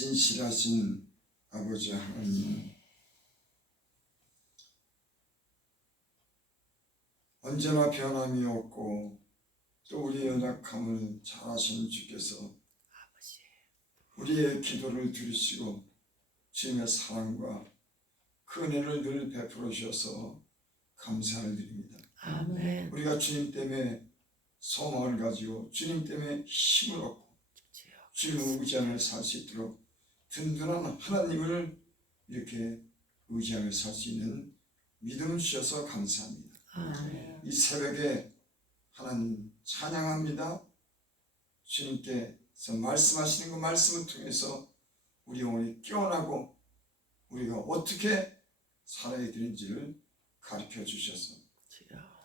진실하신 아버지 하나님, 언제나 변함이 없고 또 우리의 연약함을 잘 아시는 주께서 우리의 기도를 들으시고 주님의 사랑과 그 은혜를 늘 베풀어 주셔서 감사를 드립니다. 아멘. 우리가 주님 때문에 소망을 가지고 주님 때문에 힘을 얻고 주님을 의지하며 살 수 있도록 든든한 하나님을 이렇게 의지하며 살 수 있는 믿음을 주셔서 감사합니다. 아멘. 이 새벽에 하나님 찬양합니다. 주님께서 말씀하시는 그 말씀을 통해서 우리 영혼이 깨어나고 우리가 어떻게 살아야 되는지를 가르쳐 주셔서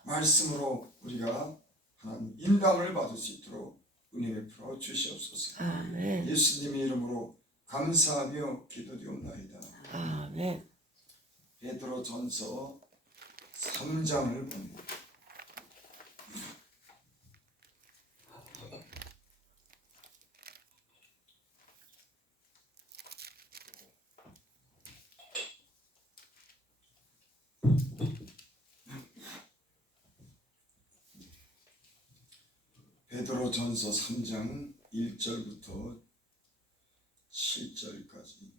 말씀으로 우리가 하나님 인도함을 받을 수 있도록 은혜를 풀어 주시옵소서. 아멘. 예수님의 이름으로 감사하며 기도드리옵나이다. 아멘. 베드로전서 3장을 봅니다. 베드로전서 3장 1절부터 7절까지.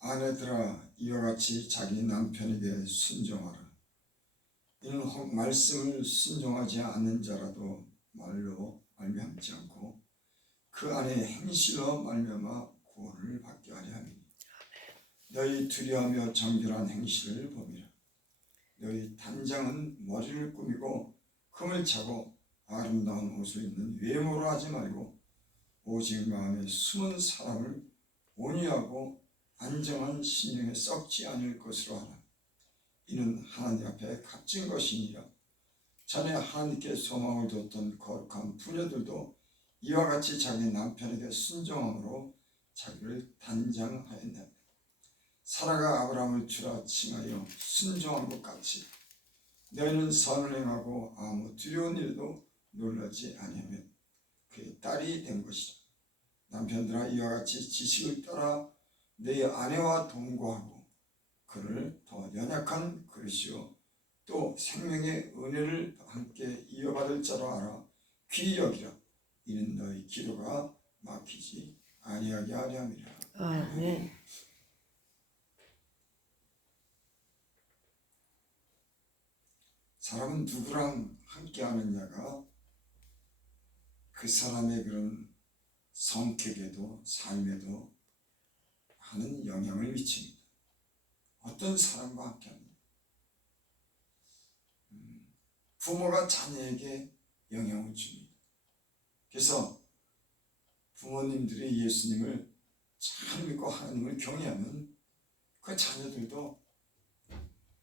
아내들아, 이와 같이 자기 남편에게 순종하라. 이는 혹 말씀을 순종하지 않는 자라도 말로 말미암지 않고 그 안에 행실로 말미암아 구원을 받게 하려 함이니, 너희 두려워하며 정결한 행실을 보미라. 너희 단장은 머리를 꾸미고 금을 차고 아름다운 옷을 입는 외모로 하지 말고 오직 마음에 숨은 사람을 온유하고 안정한 신령에 썩지 않을 것으로 하라. 이는 하나님 앞에 값진 것이니라. 전에 하나님께 소망을 뒀던 거룩한 부녀들도 이와 같이 자기 남편에게 순종함으로 자기를 단장하였나니, 사라가 아브라함을 주라 칭하여 순종한 것 같이 너희는 선을 행하고 아무 두려운 일도 놀라지 아니하며 그의 딸이 된 것이라. 남편들아, 이와 같이 지식을 따라 너희 아내와 동거하고 그를 더 연약한 그릇이요 또 생명의 은혜를 함께 이어받을 자로 알아 귀히 여기라. 이는 너희 기도가 막히지 아니하게 하려 함이라. 아멘. 사람은 누구랑 함께 하느냐가 그 사람의 그런 성격에도 삶에도 많은 영향을 미칩니다. 어떤 사람과 함께 합니다. 부모가 자녀에게 영향을 줍니다. 그래서 부모님들이 예수님을 잘 믿고 하나님을 경외하면 그 자녀들도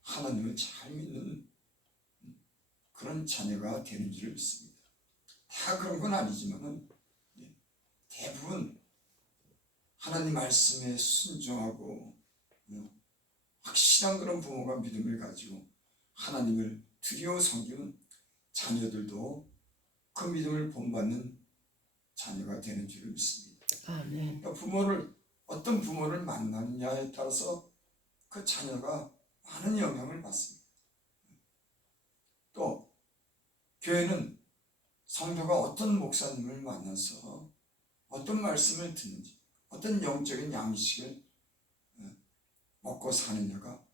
하나님을 잘 믿는 그런 자녀가 되는 줄 믿습니다. 다 그런 건 아니지만 대부분 하나님 말씀에 순종하고 확실한 그런 부모가 믿음을 가지고 하나님을 드리워 섬기는 자녀들도 그 믿음을 본받는 자녀가 되는 줄 믿습니다. 아멘. 그러니까 어떤 부모를 만나느냐에 따라서 그 자녀가 많은 영향을 받습니다. 또 교회는 성도가 어떤 목사님을 만나서 어떤 말씀을 듣는지, 어떤 영적인 양식을 먹고 사느냐가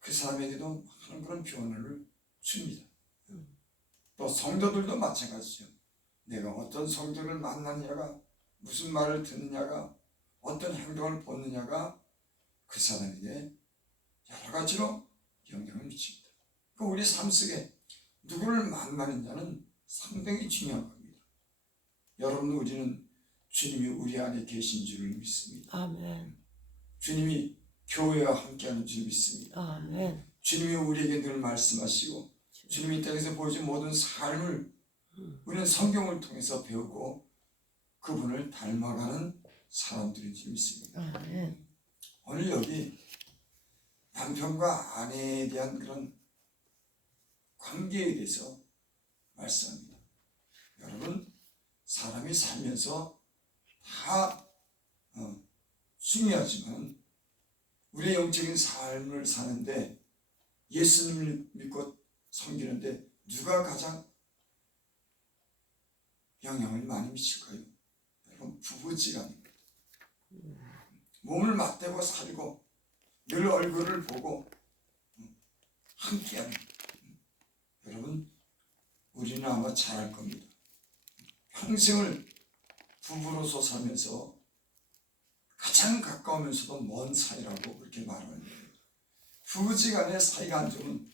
그 사람에게도 많은 그런 변화를 줍니다. 또 성도들도 마찬가지죠. 내가 어떤 성도를 만나느냐가, 무슨 말을 듣느냐가, 어떤 행동을 보느냐가 그 사람에게 여러 가지로 영향을 미칩니다. 그러니까 우리 삶 속에 누구를 만나느냐는 상당히 중요한 겁니다. 여러분, 우리는 주님이 우리 안에 계신 줄을 믿습니다. 아멘. 주님이 교회와 함께하는 줄 믿습니다. 아멘. 주님이 우리에게 늘 말씀하시고 주님이 이 땅에서 보여준 모든 삶을 우리는 성경을 통해서 배우고 그분을 닮아가는 사람들인 줄 믿습니다. 아멘. 오늘 여기 남편과 아내에 대한 그런 관계에 대해서 말씀합니다. 여러분, 사람이 살면서 다 중요하지만 우리의 영적인 삶을 사는데 예수님을 믿고 섬기는데 누가 가장 영향을 많이 미칠까요? 여러분, 부부지간. 몸을 맞대고 살고 늘 얼굴을 보고 함께하는. 여러분, 우리는 아마 잘할 겁니다. 평생을 부부로서 살면서 가장 가까우면서도 먼 사이라고 그렇게 말하는 거예요. 부부지간의 사이가 안 좋으면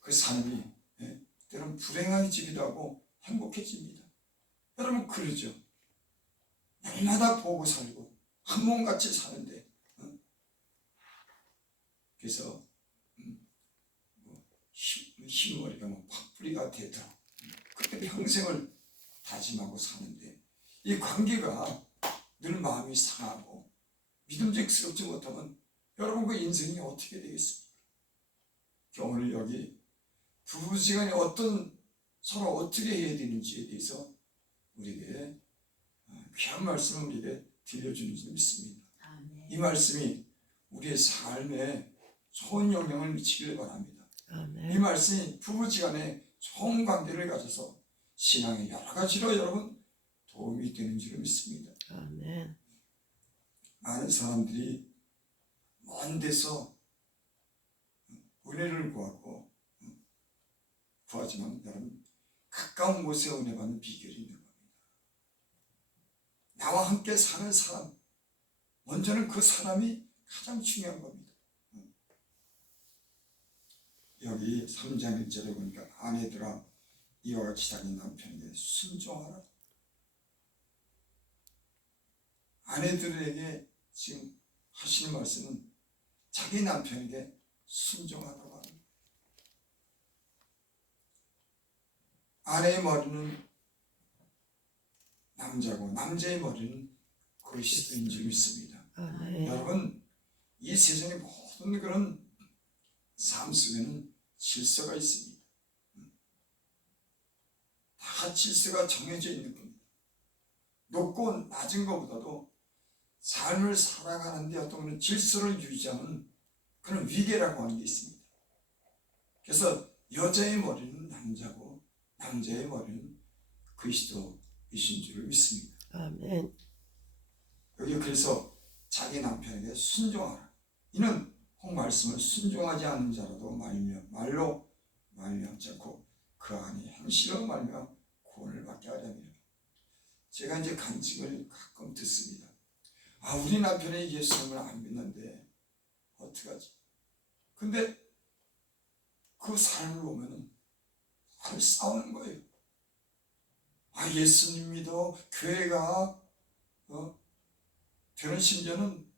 그 삶이 때로는 불행해지기도 하고 행복해집니다. 여러분, 그러죠. 날마다 보고 살고 한 몸같이 사는데 그래서 흰머리가 팥뿌리가 되도록 그렇게 평생을 다짐하고 사는데 이 관계가 늘 마음이 상하고 믿음직스럽지 못하면 여러분 그 인생이 어떻게 되겠습니까? 오늘 여기 부부지간에 서로 어떻게 해야 되는지에 대해서 우리에게 귀한 말씀을 우리에게 들려주는 줄 믿습니다. 이 말씀이 우리의 삶에 좋은 영향을 미치기를 바랍니다. 이 말씀이 부부지간에 좋은 관계를 가져서 신앙의 여러 가지로 여러분 도움이 되는 줄 믿습니다. 아멘. 많은 사람들이 먼 데서 은혜를 구하지만 여러분 가까운 곳에 은혜 받는 비결이 있는 겁니다. 나와 함께 사는 사람, 먼저는 그 사람이 가장 중요한 겁니다. 여기 3장 1절에 보니까 아내들아 이와 같이 자기 남편에게 순종하라. 아내들에게 지금 하시는 말씀은 자기 남편에게 순종하라고 합니다. 아내의 머리는 남자고 남자의 머리는 그리스도인 줄 믿습니다. 여러분, 이 세상의 모든 그런 삶 속에는 질서가 있습니다. 다 질서가 정해져 있는 겁니다. 높고 낮은 것보다도 삶을 살아가는데 어떤 그런 질서를 유지하는 그런 위계라고 하는 게 있습니다. 그래서 여자의 머리는 남자고 남자의 머리는 그리스도이신 줄을 믿습니다. 아멘. 여기 그래서 자기 남편에게 순종하라. 이는 혹 말씀을 순종하지 않는 자라도 말로 말미암지 않고 그 안에 행실로 말미암아 구원을 받게 하려니라. 제가 이제 간증을 가끔 듣습니다. 우리 남편이 예수님을 안 믿는데 어떡하지? 근데 그 삶을 보면은 늘 싸우는 거예요. 예수님 믿어 교회가 되는 심지어는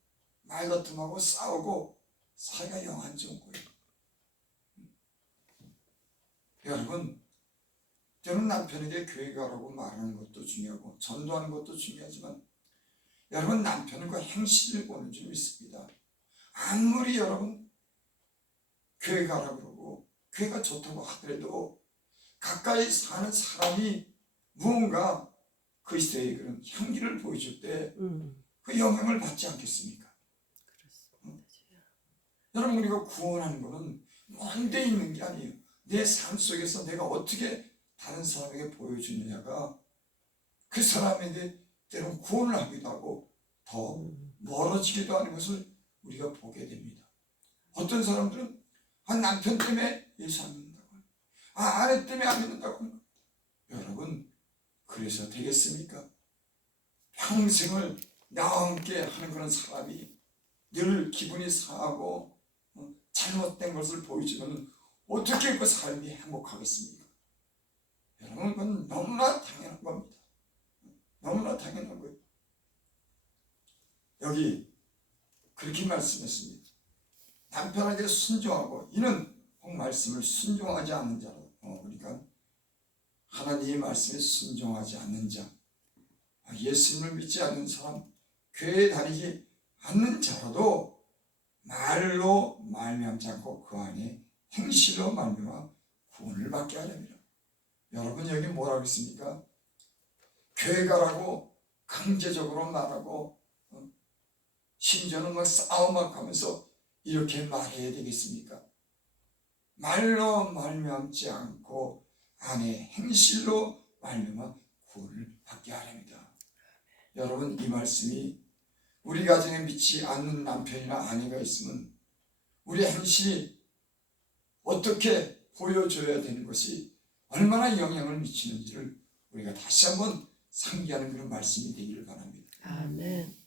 말다툼하고 싸우고 사이가 영 안 좋은 거예요. 여러분, 저는 남편에게 교회 가라고 말하는 것도 중요하고 전도하는 것도 중요하지만 여러분, 남편은 그 행실을 보는 줄 믿습니다. 아무리 여러분 교회 가라고 그러고 교회가 좋다고 하더라도 가까이 사는 사람이 무언가 그리스도의 그런 향기를 보여줄 때 그 영향을 받지 않겠습니까? 여러분, 우리가 구원하는 것은 먼 데 있는 게 아니에요. 내 삶 속에서 내가 어떻게 다른 사람에게 보여주느냐가 그 사람에게 때로는 구원을 하기도 하고 더 멀어지기도 하는 것을 우리가 보게 됩니다. 어떤 사람들은 남편 때문에 예수 안 믿는다고, 아내 때문에 안 믿는다고. 여러분, 그래서 되겠습니까? 평생을 나와 함께 하는 그런 사람이 늘 기분이 상하고 잘못된 것을 보여주면 어떻게 그 삶이 행복하겠습니까? 여러분, 그건 너무나 당연한 겁니다. 너무나 당연한 거예요. 여기 그렇게 말씀했습니다. 남편에게 순종하고 이는 혹 말씀을 순종하지 않는 자로. 그러니까 하나님의 말씀에 순종하지 않는 자, 예수님을 믿지 않는 사람, 교회에 다니지 않는 자라도 말로 말미암지 않고 그 안에 행실로 말미암아 구원을 받게 하렵니다. 여러분, 여기 뭐라고 했습니까? 교회 가라고 강제적으로 말하고 심지어는 막 싸움막 하면서 이렇게 말해야 되겠습니까? 말로 말미암지 않고 아내의 행실로 말미암아 구원을 받게 하랍니다. 여러분, 이 말씀이 우리 가정에 믿지 않는 남편이나 아내가 있으면 우리 행실이 어떻게 보여줘야 되는 것이 얼마나 영향을 미치는지를 우리가 다시 한번 상기하는 그런 말씀이 되기를 바랍니다. 아멘.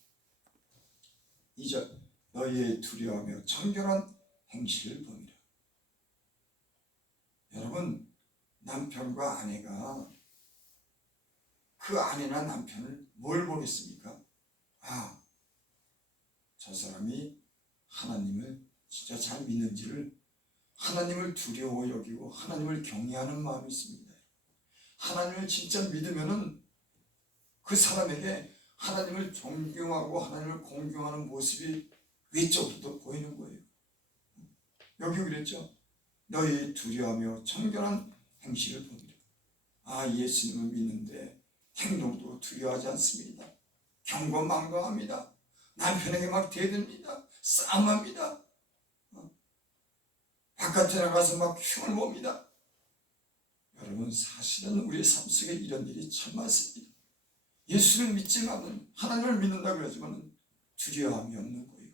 2절, 너희의 두려워하며 청결한 행실을 범이라. 여러분, 남편과 아내가 그 아내나 남편을 뭘 보겠습니까? 아, 저 사람이 하나님을 진짜 잘 믿는지를, 하나님을 두려워 여기고 하나님을 경외하는 마음이 있습니다. 하나님을 진짜 믿으면은 그 사람에게 하나님을 존경하고 하나님을 공경하는 모습이 외적으로도 보이는 거예요. 여기 그랬죠? 너희 두려워하며 청결한 행실을 보이라. 아, 예수님을 믿는데 행동도 두려워하지 않습니다. 경고망고합니다. 남편에게 막 대듭니다. 싸움합니다. 바깥에 나가서 막 흉을 봅니다. 여러분, 사실은 우리의 삶 속에 이런 일이 참 많습니다. 예수를 믿지만은, 하나님을 믿는다고 그러지만 두려움이 없는 거예요.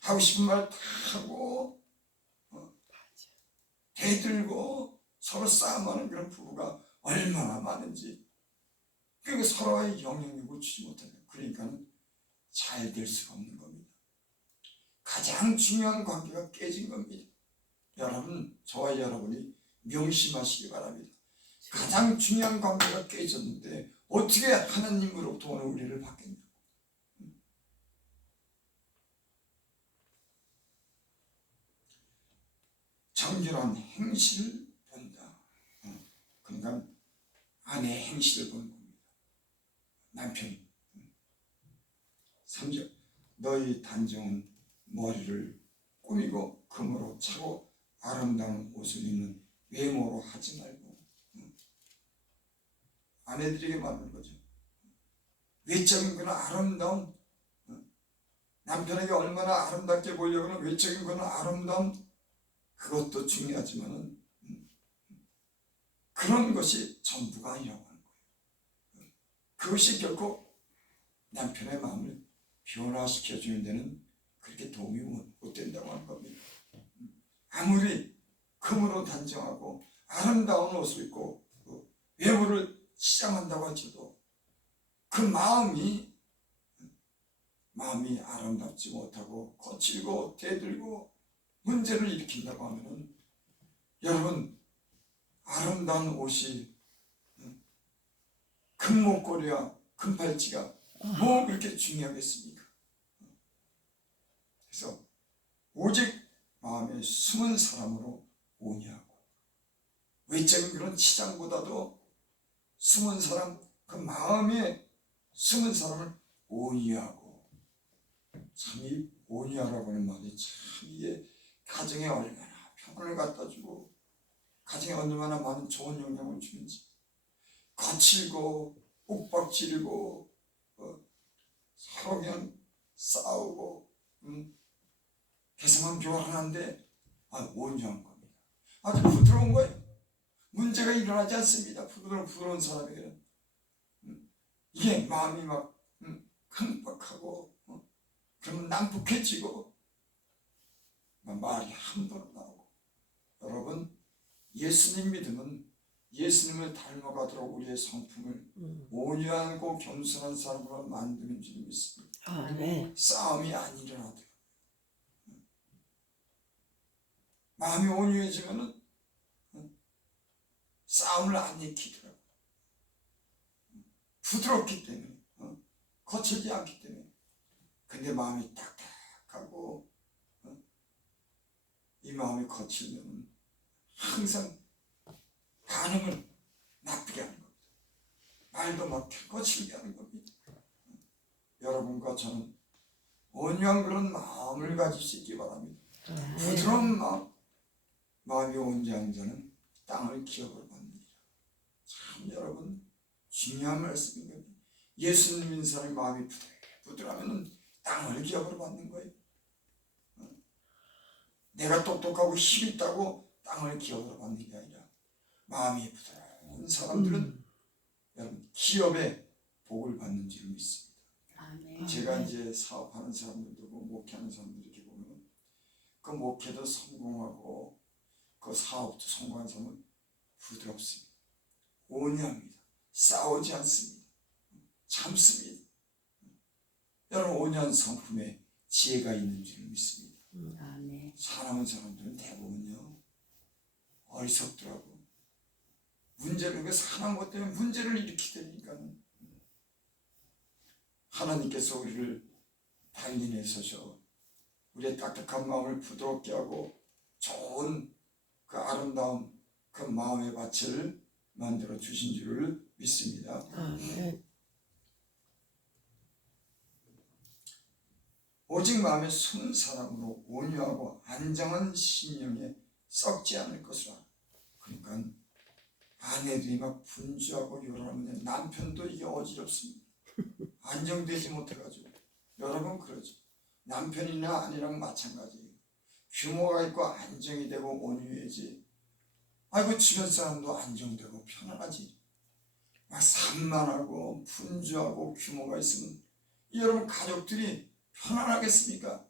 하고 싶은 말 다 하고 대들고 서로 싸움하는 그런 부부가 얼마나 많은지. 그러니까 서로의 영향력을 주지 못한다. 그러니까 잘 될 수가 없는 겁니다. 가장 중요한 관계가 깨진 겁니다. 여러분, 저와 여러분이 명심하시기 바랍니다. 가장 중요한 관계가 깨졌는데 어떻게 하나님으로부터 오는 우리를 받겠냐고. 정결한 행실을 본다. 그러니까 아내의 행실을 보는 겁니다. 남편이. 3절, 너희 단정은 머리를 꾸미고 금으로 차고 아름다운 옷을 입는 외모로 하지 말고. 아내들에게 말하는 거죠. 외적인 거는 아름다운, 남편에게 얼마나 아름답게 보이려고 하는 외적인 거는 아름다운, 그것도 중요하지만은 그런 것이 전부가 아니라고 하는 거예요. 그것이 결코 남편의 마음을 변화시켜 주는 데는 그렇게 도움이 못 된다고 하는 겁니다. 아무리 금으로 단정하고 아름다운 옷을 입고 외모를 치장한다고 할지라도 그 마음이 아름답지 못하고 거칠고 대들고 문제를 일으킨다고 하면은, 여러분, 아름다운 옷이 금 목걸이와 금 팔찌가 뭐 그렇게 중요하겠습니까? 그래서 오직 마음에 숨은 사람으로 온유하고, 외적인 그런 치장보다도 숨은 사람, 그 마음에 숨은 사람을 온유하고. 참, 이 온유하라고 하는 말이 참 이게 가정에 얼마나 평안을 갖다 주고 가정에 얼마나 많은 좋은 영향을 주는지. 거칠고 옥박지르고 서로 그냥 싸우고 개성만 교환하는데 온유한 겁니다. 아주 부드러운 거예요. 문제가 일어나지 않습니다. 부드러운 사람에게는. 이게 마음이 막 강박하고 그러면 난폭해지고 말이 함부로 나오고. 여러분, 예수님 믿으면 예수님을 닮아가도록 우리의 성품을 온유하고 겸손한 사람으로 만드는 줄 믿습니다. 아멘. 싸움이 안 일어나도록. 마음이 온유해지면은 싸움을 안 일으키더라고요. 부드럽기 때문에, 거칠지 않기 때문에. 근데 마음이 딱딱하고 이 마음이 거칠면 항상 반응을 나쁘게 하는 겁니다. 말도 막 거칠게 하는 겁니다. 여러분과 저는 온유한 그런 마음을 가질 수 있기 바랍니다. 부드러운 마음이 온유한 자는 땅을 기업으로 받느니라. 참, 여러분, 중요한 말씀인 겁니다. 예수님 믿는 사람이 마음이 부들하면 땅을 기업으로 받는 거예요. 내가 똑똑하고 힘 있다고 땅을 기업으로 받는 게 아니라 마음이 부드러운 사람들은 여러분 기업의 복을 받는 줄 믿습니다. 아멘. 제가 이제 사업하는 사람들도 보고 목회하는 사람들 이렇게 보면 그 목회도 성공하고 그 사업도 성공한 사람은 부드럽습니다. 온유합니다. 싸우지 않습니다. 참습니다. 여러분 온유한 성품에 지혜가 있는 줄 믿습니다. 아멘. 사랑하는 사람들은 대부분요 어리석더라고. 문제를 그 사랑한 것 때문에 문제를 일으키다니까 하나님께서 우리를 단련해서서 우리의 딱딱한 마음을 부드럽게 하고 좋은 그 아름다운 그 마음의 밭을 만들어 주신 줄을 믿습니다. 아멘. 오직 마음에 순 사람으로 온유하고 안정한 심령에 썩지 않을 것이라. 그러니까 아내들이 막 분주하고 요란하면 남편도 이게 어지럽습니다. 안정되지 못해가지고. 여러분 그러죠. 남편이나 아내랑 마찬가지예요. 규모가 있고 안정이 되고 온유해지. 아이고 주변 사람도 안정되고 편안하지. 막 산만하고 분주하고 규모가 있으면 여러분 가족들이 편안하겠습니까?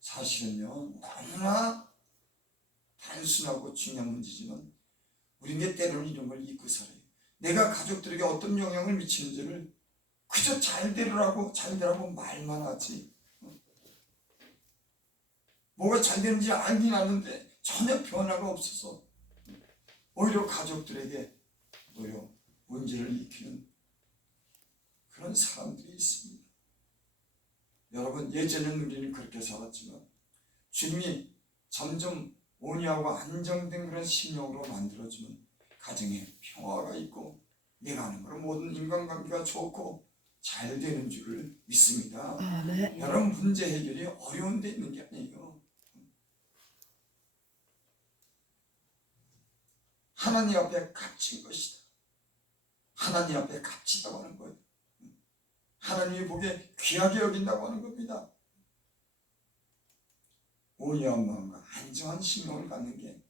사실은요 너무나 단순하고 중요한 문제지만 우리는 때로는 이런 걸 잊고 살아요. 내가 가족들에게 어떤 영향을 미치는지를 그저 잘되라고 말만 하지. 뭐가 잘 되는지 알긴 아는데 전혀 변화가 없어서 오히려 가족들에게 오히려 문제를 일으키는 그런 사람들이 있습니다. 여러분 예전에는 우리는 그렇게 살았지만 주님이 점점 온유하고 안정된 그런 심령으로 만들어주면 가정에 평화가 있고 내가 하는 거로 모든 인간관계가 좋고 잘 되는 줄을 믿습니다. 아멘. 여러분 문제 해결이 어려운 데 있는 게 아니에요. 하나님 앞에 값진 것이다. 하나님 앞에 값지다고 하는 거예요. 하나님이 보기에 귀하게 여긴다고 하는 겁니다. 온유한 마음과 안정한 심령을 갖는 게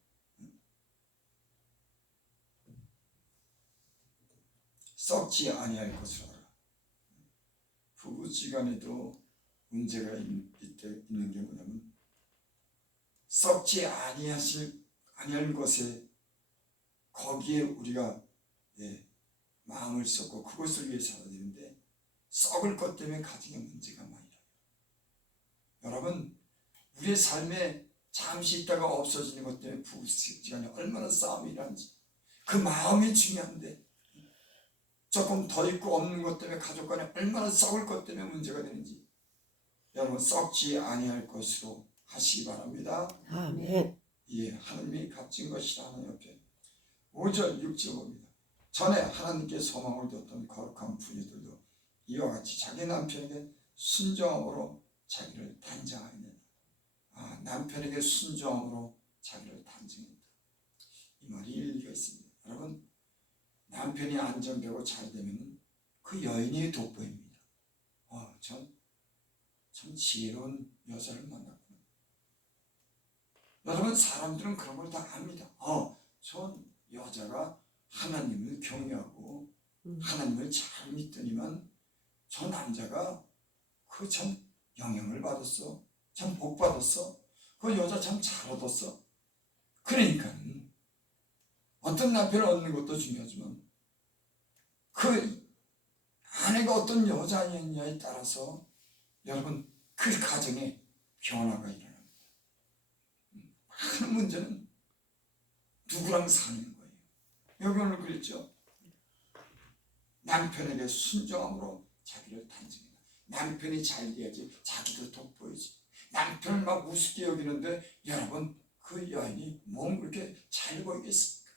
썩지 아니할 것을 알아. 부부지간에도 문제가 있는 게 뭐냐면 썩지 아니할 것에 거기에 우리가 마음을 쏟고 그것을 위해 살아야 되는데 썩을 것 때문에 가정에 문제가 많이 나요. 여러분 우리의 삶에 잠시 있다가 없어지는 것 때문에 부부지간에 얼마나 싸움이 일어나는지 그 마음이 중요한데 조금 더 있고 없는 것 때문에 가족 간에 얼마나 썩을 것 때문에 문제가 되는지 여러분 썩지 아니할 것으로 하시기 바랍니다. 아멘. 예, 하나님이 값진 것이다 하는 옆에 5절 6절 봅니다. 전에 하나님께 소망을 뒀던 거룩한 부녀들도 이와 같이 자기 남편에게 순종함으로 자기를 단장하였느니라. 남편에게 순종함으로 자기를 단정했다. 이 말이 일리가 있습니다. 여러분 남편이 안정되고 잘 되면 그 여인이 돋보입니다. 참 지혜로운 여자를 만났구나. 여러분 사람들은 그런 걸 다 압니다. 전 여자가 하나님을 경외하고 하나님을 잘 믿더니만 저 남자가 그 참 영향을 받았어. 참 복 받았어. 그 여자 참 잘 얻었어. 그러니까 어떤 남편을 얻는 것도 중요하지만 그 아내가 어떤 여자였냐에 따라서 여러분 그 가정에 변화가 일어납니다. 많은 문제는 누구랑 사는 거예요. 여기 오늘 그랬죠. 남편에게 순종함으로 자기를 단정해라. 남편이 잘 돼야지 자기도 돋보이지. 남편을 막 우습게 여기는데 여러분 그 여인이 몸 그렇게 잘 보이겠습니까?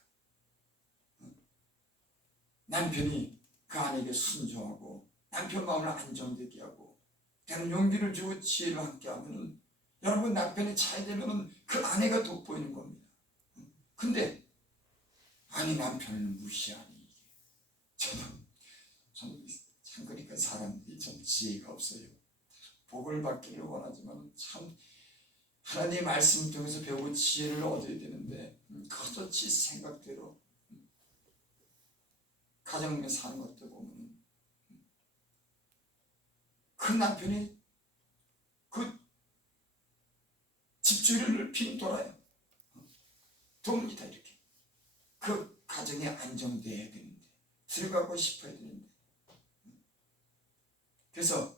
남편이 그 아내에게 순종하고 남편 마음을 안정되게 하고 때는 용기를 주고 지혜를 함께 하면은 여러분 남편이 잘 되면은 그 아내가 돋보이는 겁니다. 근데 아니 남편을 무시하니 이게 저는 사람들이 좀 지혜가 없어요. 복을 받기를 원하지만 참 하나님의 말씀 통해서 배우고 지혜를 얻어야 되는데 그것도 지 생각대로 가정에 사는 것도 보면 그 남편이 그 집주인을 빙 돌아요. 돕니다. 이렇게 그 가정이 안정돼야 되는데 들어가고 싶어야 되는데 그래서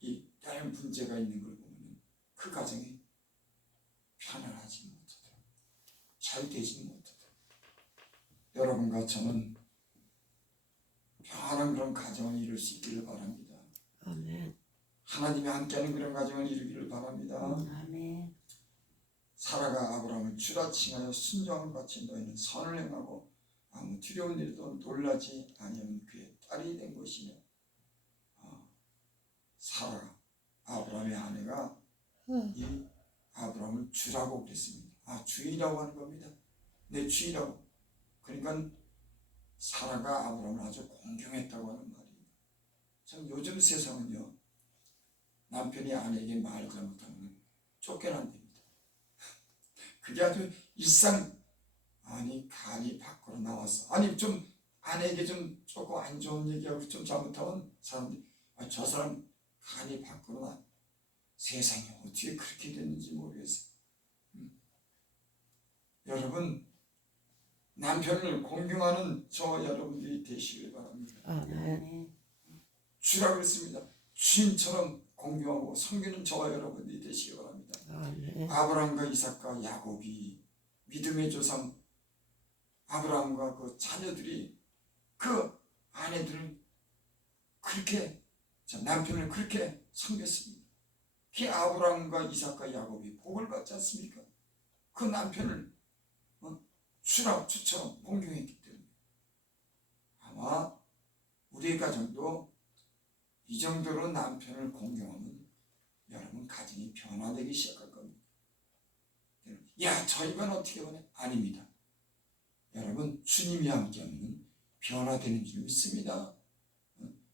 이 다른 문제가 있는 걸 보면 그 가정이 편안하지 못하더라고요. 잘 되지 못하더라고요. 여러분과 저는 편안한 그런 가정을 이룰 수 있기를 바랍니다. 아멘. 하나님이 함께하는 그런 가정을 이루기를 바랍니다. 아멘. 사라가 아브라함을 주라 칭하여 순종을 바친 너희는 선을 행하고 아무 두려운 일도 놀라지 아니하면 그의 딸이 된 것이며 사라가 아브라함의 아내가 이 아브라함을 주라고 그랬습니다. 주인이라고 하는 겁니다. 내 주인이라고. 그러니까 사라가 아브라함을 아주 공경했다고 하는 말이에요. 참 요즘 세상은요 남편이 아내에게 말 잘못하면 쫓겨난답니다. 그게 아주 일상 아니 간이 밖으로 나왔어. 아니 좀 아내에게 좀 조금 안 좋은 얘기하고 좀 잘못하면 사람들이 저 사람 간이 밖으로 나. 세상이 어떻게 그렇게 됐는지 모르겠어요. 여러분 남편을 공경하는 저 여러분들이 되시길 바랍니다. 아멘. 주라고 했습니다. 주인처럼 공경하고 섬기는 저와 여러분들이 되시기 바랍니다. 아멘. 아브라함과 이삭과 야곱이 믿음의 조상 아브라함과 그 자녀들이 그 아내들을 그렇게 남편을 그렇게 섬겼습니다. 그 아브라함과 이삭과 야곱이 복을 받지 않습니까? 그 남편을 주처럼 공경했기 때문에 아마 우리의 가정도 이 정도로 남편을 공경하면 여러분 가정이 변화되기 시작할 겁니다. 야, 저희만 어떻게 보내? 아닙니다. 여러분 주님이 함께하면 변화되는 줄 믿습니다.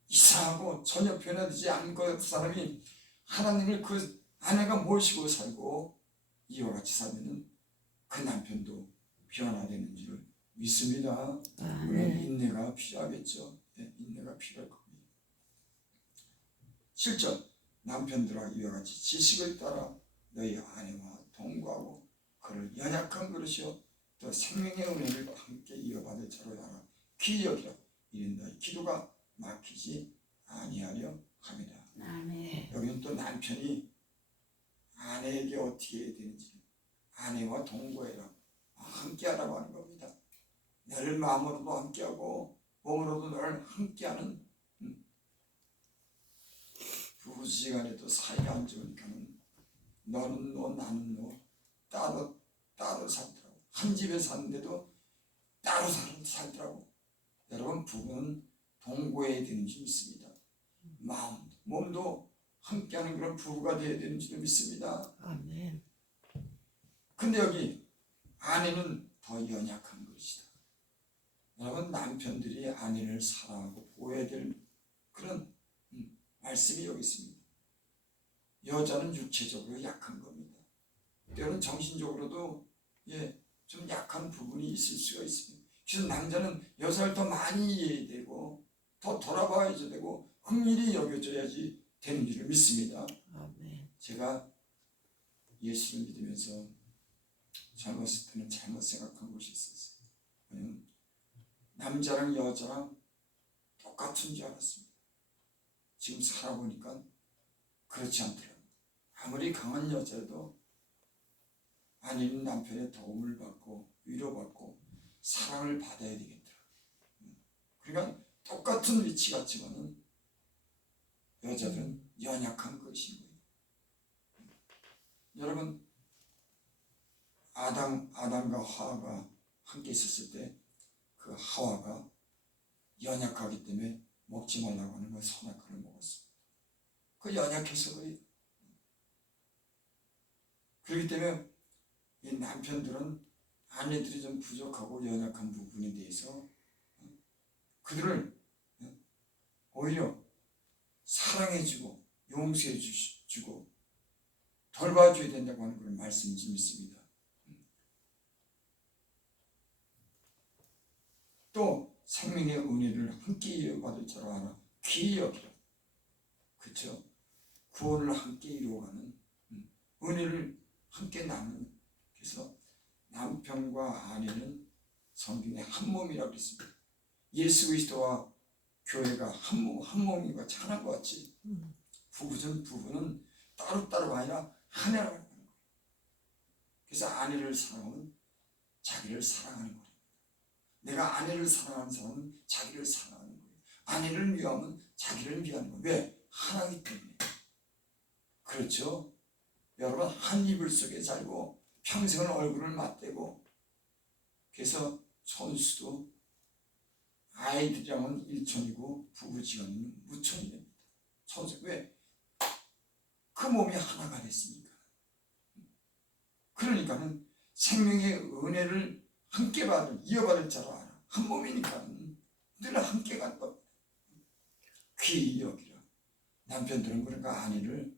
이상하고 전혀 변화되지 않은 그 사람이 하나님을 그 아내가 모시고 살고 이와 같이 살면 그 남편도 변화되는 줄 믿습니다. 물론 인내가 필요하겠죠. 인내가 필요할 겁니다. 7절 남편들아 이와 같이 지식을 따라 너희 아내와 동거하고 그를 연약한 그릇이요 또 생명의 은혜를 함께 이어받을 자로 하라. 귀히 여기라. 이는 너희 기도가 막히지 아니하려 합니다. 아멘. 여기는 또 남편이 아내에게 어떻게 해야 되는지 아내와 동거해라. 함께하라고 하는 겁니다. 늘 마음으로도 함께하고 몸으로도 늘 함께하는 부부지간에도 사이가 안 좋으니까는 너는 너 나는 너 따로 살더라고. 한 집에 사는데도 따로 살더라고. 여러분 부부는 동거해야 되는 줄 믿습니다. 마음, 몸도 함께하는 그런 부부가 되어야 되는 줄 믿습니다. 아멘. 근데 여기 아내는 더 연약한 것이다. 여러분 남편들이 아내를 사랑하고 보호해야 될 그런 말씀이 여기 있습니다. 여자는 육체적으로 약한 겁니다. 때로는 정신적으로도 좀 약한 부분이 있을 수가 있습니다. 그래서 남자는 여자를 더 많이 이해해야 되고 더 돌아봐야 되고 흥미리 여겨져야지 되는 줄을 믿습니다. 아멘. 제가 예수를 믿으면서 젊었을 때는 잘못 생각한 것이 있었어요. 왜냐면 남자랑 여자랑 똑같은 줄 알았습니다. 지금 살아보니까 그렇지 않더라고요. 아무리 강한 여자도 아내는 남편의 도움을 받고 위로받고 사랑을 받아야 되겠더라고요. 그러니까 똑같은 위치 같지만은 여자들은 연약한 것인 거예요. 여러분 아담과 하와가 함께 있었을 때 그 하와가 연약하기 때문에 먹지 말라고 하는 그 선악과를 먹었습니다. 그 연약해서 그래요. 그렇기 때문에 이 남편들은 아내들이 좀 부족하고 연약한 부분에 대해서 그들을 오히려 사랑해주고 용서해주고 돌봐줘야 된다고 하는 그런 말씀인지 믿습니다. 또 생명의 은혜를 함께 이루어받을 줄 알아 귀히 여기라. 그렇죠? 구원을 함께 이루어가는 은혜를 함께 나누는. 그래서 남편과 아내는 성경에 한 몸이라고 했습니다. 예수 그리스도와 교회가 한 몸이고 하나인 것 같이 부부는 따로따로가 아니라 하나라고 하는 거예요. 그래서 아내를 사랑하면 자기를 사랑하는 거예요. 내가 아내를 사랑하는 사람은 자기를 사랑하는 거예요. 아내를 미워하면 자기를 미워하는 거예요. 왜? 하나이기 때문에. 그렇죠? 여러분 한 이불 속에 살고 평생을 얼굴을 맞대고 그래서 손수도 아이들이랑은 일촌이고 부부지간은 무촌이 됩니다. 손수 왜? 그 몸이 하나가 됐으니까. 그러니까는 생명의 은혜를 함께 이어받을 줄 알아. 한 몸이니까는 늘 함께 갈 겁니다. 귀히 여기라. 남편들은 그러니까 아내를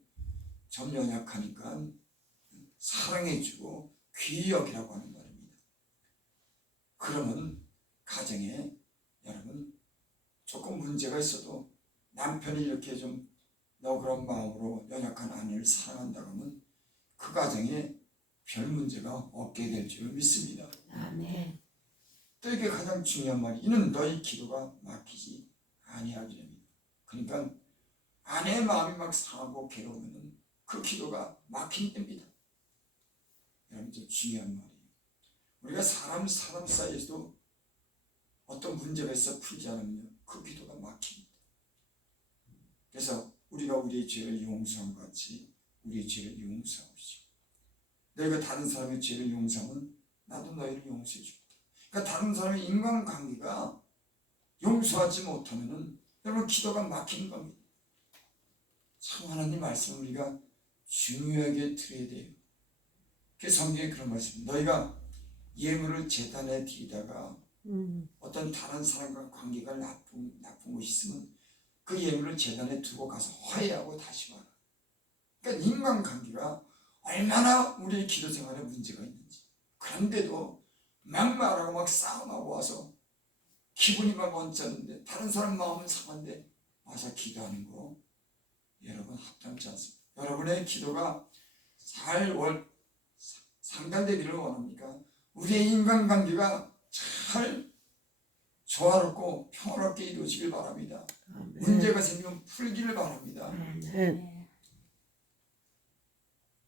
좀 연약하니까 사랑해주고 귀히 여기라고 하는 말입니다. 그러면 가정에 여러분 조금 문제가 있어도 남편이 이렇게 좀 너그러운 마음으로 연약한 아내를 사랑한다고 하면 그 가정에 별 문제가 없게 될 줄 믿습니다. 아멘. 또 이게 가장 중요한 말이 이는 너희 기도가 막히지 아니하리랍니다. 그러니까 아내의 마음이 막 상하고 괴로우면 그 기도가 막힌답니다. 여러분 좀 중요한 말이에요. 우리가 사람 사이에서도 어떤 문제가 있어 풀지 않으면 그 기도가 막힙니다. 그래서 우리가 우리의 죄를 용서한 것 같이 우리의 죄를 용서하시고 너희가 다른 사람의 죄를 용서하면 나도 너희를 용서해 주겠다. 그러니까 다른 사람의 인간관계가 용서하지 못하면 여러분 기도가 막히는 겁니다. 참 하나님 말씀을 우리가 중요하게 들어야 돼요. 그 성경에 그런 말씀 너희가 예물을 제단에 드리다가 어떤 다른 사람과 관계가 나쁜 것이 있으면 그 예물을 제단에 두고 가서 화해하고 다시 와라. 그러니까 인간관계가 얼마나 우리의 기도 생활에 문제가 있는지. 그런데도 막 말하고 막 싸움하고 와서 기분이 막 언짢은데 다른 사람 마음은 상한데 와서 기도하는 거 여러분 합당치 않습니다. 여러분의 기도가 잘 상달되기를 원합니까? 우리의 인간관계가 잘 조화롭고 평화롭게 이루어지길 바랍니다. 문제가 생기면 풀기를 바랍니다. 아멘.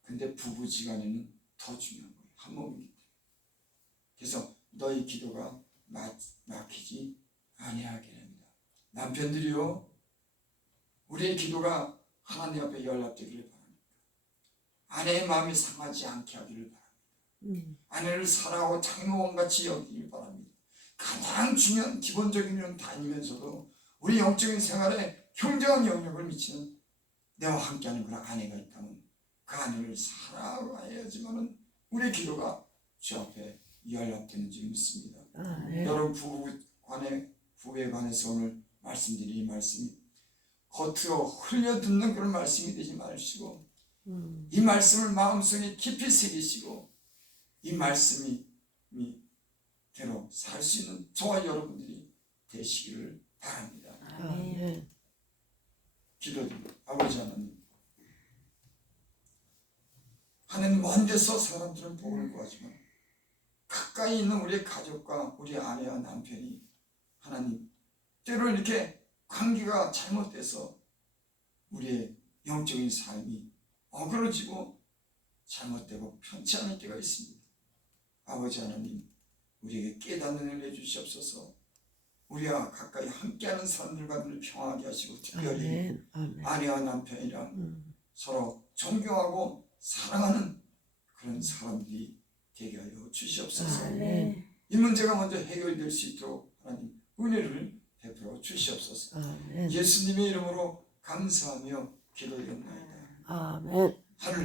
근데 부부지간에는 더 중요한 거예요. 한 몸이기 때문에. 그래서 너희 기도가 막히지 아니하게 됩니다. 남편들이요, 우리의 기도가 하나님 앞에 연락되기를 바랍니다. 아내의 마음이 상하지 않게 하기를 바랍니다. 아내를 사랑하고 장모원같이 여기길 바랍니다. 가장 중요한 기본적인 건 다니면서도 우리 영적인 생활에 굉장한 영향을 미치는 내와 함께하는 그런 아내가 있다면 그 아내를 사랑해야지만은 우리의 기도가 주 앞에 연락되는 줄 믿습니다. 여러분 부부에 관해서 오늘 말씀드린 이 말씀이 겉으로 흘려듣는 그런 말씀이 되지 마시고 이 말씀을 마음속에 깊이 새기시고 이 말씀이 대로 살 수 있는 저와 여러분들이 되시기를 바랍니다. 아멘. 기도드립니다. 아버지 하나님 먼 데서 사람들은 복을 구하지만 가까이 있는 우리의 가족과 우리 아내와 남편이 하나님 때로 이렇게 관계가 잘못돼서 우리의 영적인 삶이 어그러지고 잘못되고 편치 않을 때가 있습니다. 아버지 하나님 우리에게 깨닫는 은혜 주시옵소서. 우리와 가까이 함께하는 사람들과 늘 평화하게 하시고 특별히 아내와 남편이랑 서로 존경하고 사랑하는 그런 사람들이 되게 하여 주시옵소서. 이 문제가 먼저 해결될 수 있도록 하나님 은혜를 베풀어 주시옵소서. 예수님의 이름으로 감사하며 기도드립니다. 아멘. 하늘